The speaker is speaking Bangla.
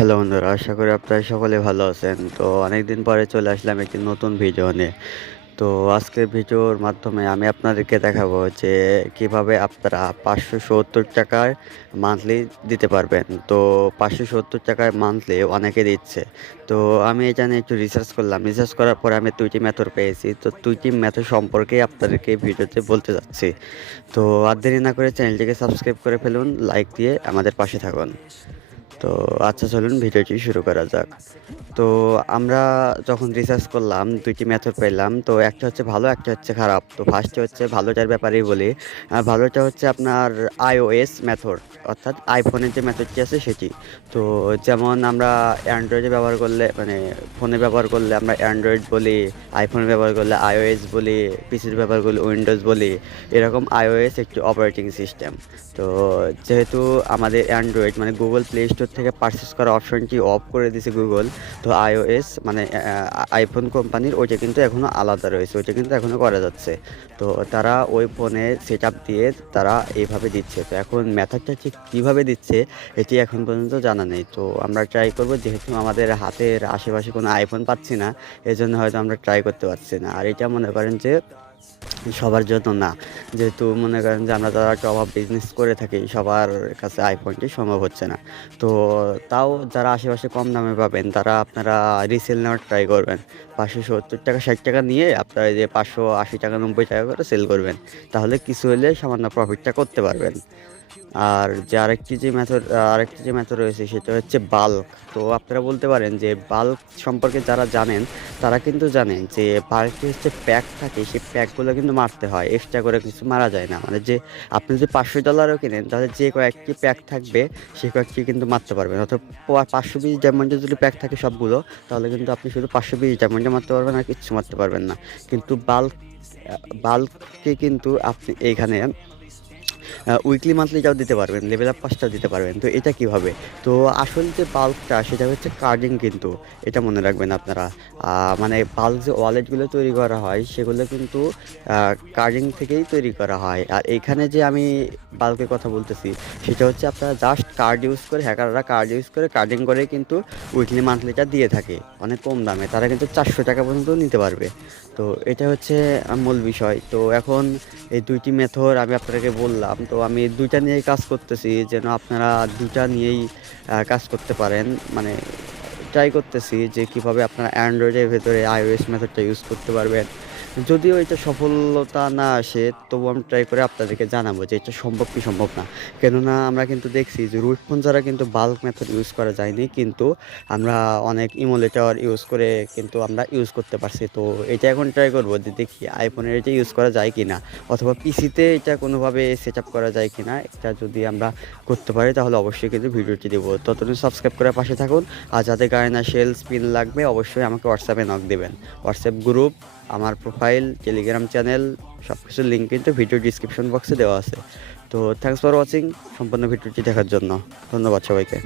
হ্যালো বন্ধুরা, আশা করি আপনারা সকলে ভালো আছেন। তো অনেকদিন পরে চলে আসলাম একটি নতুন ভিডিও নিয়ে। তো আজকের ভিডিওর মাধ্যমে আমি আপনাদেরকে দেখাবো যে কিভাবে আপনারা 570 টাকায় মান্থলি দিতে পারবেন। তো 570 টাকায় মান্থলি অনেকে দিচ্ছে। তো আমি এটা নিয়ে একটু রিসার্চ করলাম। রিসার্চ করার পরে আমি 2টি মেথড পেয়েছি। তো 2টি মেথড সম্পর্কে আপনাদেরকে ভিডিওতে বলতে যাচ্ছি। তো আর দেরি না করে চ্যানেলটিকে সাবস্ক্রাইব করে ফেলুন, লাইক দিয়ে আমাদের পাশে থাকুন। তো আচ্ছা, চলুন ভিডিওটি শুরু করা যাক। তো আমরা যখন রিসার্চ করলাম 2টি মেথড পেলাম। তো একটা হচ্ছে ভালো, একটা হচ্ছে খারাপ। তো ফার্স্টে হচ্ছে ভালোটার ব্যাপারেই বলি। ভালোটা হচ্ছে আপনার iOS মেথড, অর্থাৎ আইফোনের যে মেথডটি আছে সেটি। তো যেমন আমরা অ্যান্ড্রয়েডে ব্যবহার করলে মানে ফোনে ব্যবহার করলে আমরা অ্যান্ড্রয়েড বলি, আইফোনে ব্যবহার করলে iOS বলি, পিসির ব্যবহার করলে উইন্ডোজ বলি। এরকম iOS একটি অপারেটিং সিস্টেম। তো যেহেতু আমাদের অ্যান্ড্রয়েড মানে গুগল প্লে স্টোর থেকে পারচেস করা অপশনটি অফ করে দিয়েছে গুগল, তো iOS মানে আইফোন কোম্পানির ওইটা কিন্তু এখনও আলাদা রয়েছে, ওইটা কিন্তু এখনও করা যাচ্ছে। তো তারা ওই ফোনে সেট আপ দিয়ে তারা এইভাবে দিচ্ছে। তো এখন মেথডটা ঠিক কীভাবে দিচ্ছে এটি এখন পর্যন্ত জানা নেই। তো আমরা ট্রাই করব, যেহেতু আমাদের হাতের আশেপাশে কোনো আইফোন পাচ্ছি না, এই জন্য হয়তো আমরা ট্রাই করতে পারছি না। আর এটা মনে করেন যে সবার জন্য না, যেহেতু মনে করেন যে আমরা যারা টপ আপ বিজনেস করে থাকি সবার কাছে আইফোনটি সম্ভব হচ্ছে না। তো তাও যারা আশেপাশে কম দামে পাবেন তারা আপনারা রিসেল নেওয়ার ট্রাই করবেন। 570 টাকা 60 টাকা নিয়ে আপনারা যে 580 টাকা 90 টাকা করে সেল করবেন, তাহলে কিছু হলে সামান্য প্রফিটটা করতে পারবেন। আর যে আরেকটি যে মেথড রয়েছে সেটা হচ্ছে বাল্ক। তো আপনারা বলতে পারেন যে বাল্ক সম্পর্কে যারা জানেন তারা কিন্তু জানেন যে বাল্কে হচ্ছে প্যাক থাকে, সেই প্যাকগুলো কিন্তু মারতে হয়, এক্সট্রা করে কিছু মারা যায় না। মানে যে আপনি যদি $500 কেনেন তাহলে যে কয়েকটি প্যাক থাকবে সেই কয়েকটি কিন্তু মারতে পারবেন। অর্থাৎ 520 ডায়মন্ডের যদি প্যাক থাকে সবগুলো, তাহলে কিন্তু আপনি শুধু 520 ডায়মন্ডে মারতে পারবেন, আর কিচ্ছু মারতে পারবেন না। কিন্তু বাল্ককে কিন্তু আপনি এইখানে উইকলি মান্থলিটাও দিতে পারবেন, লেভেল আপ পাসটাও দিতে পারবেন। তো এটা কীভাবে? তো আসল যে বাল্কটা সেটা হচ্ছে কার্ডিং, কিন্তু এটা মনে রাখবেন আপনারা। মানে বাল্ক যে ওয়ালেটগুলো তৈরি করা হয় সেগুলো কিন্তু কার্ডিং থেকেই তৈরি করা হয়। আর এইখানে যে আমি বাল্কের কথা বলতেছি সেটা হচ্ছে আপনারা জাস্ট কার্ড ইউজ করে, হ্যাকাররা কার্ড ইউজ করে কার্ডিং করে কিন্তু উইকলি মান্থলিটা দিয়ে থাকে অনেক কম দামে। তারা কিন্তু 400 টাকা পর্যন্ত নিতে পারবে। তো এটা হচ্ছে মূল বিষয়। তো এখন এই 2টি মেথড আমি আপনাদেরকে বললাম। তো আমি 2টা নিয়েই কাজ করতেছি, যেন আপনারা 2টা নিয়েই কাজ করতে পারেন। মানে ট্রাই করতেছি যে কীভাবে আপনারা অ্যান্ড্রয়েডের ভেতরে iOS মেথডটা ইউজ করতে পারবেন। যদিও এটা সফলতা না আসে, তবুও আমি ট্রাই করে আপনাদেরকে জানাবো যে এটা সম্ভব কি সম্ভব না। কেননা আমরা কিন্তু দেখছি যে রুট ফোন ছাড়া কিন্তু বাল্ক মেথড ইউজ করা যায়নি, কিন্তু আমরা অনেক ইমুলেটর ইউজ করে কিন্তু আমরা ইউজ করতে পারছি। তো এটা এখন ট্রাই করবো যে দেখি আইফোনের এটা ইউজ করা যায় কি না, অথবা পিসিতে এটা কোনোভাবে সেট আপ করা যায় কি না। এটা যদি আমরা করতে পারি তাহলে অবশ্যই কিন্তু ভিডিওটি দেবো। ততদিন সাবস্ক্রাইব করে পাশে থাকুন। আর যাদের গায়না শেল স্পিন লাগবে অবশ্যই আমাকে হোয়াটসঅ্যাপে নক দেবেন। হোয়াটসঅ্যাপ গ্রুপ, আমার প্রোফাইল, টেলিগ্রাম চ্যানেল, সব কিছুর লিঙ্ক কিন্তু ভিডিও ডিসক্রিপশন বক্সে দেওয়া আছে। তো থ্যাঙ্কস ফর ওয়াচিং, সম্পূর্ণ ভিডিওটি দেখার জন্য ধন্যবাদ সবাইকে।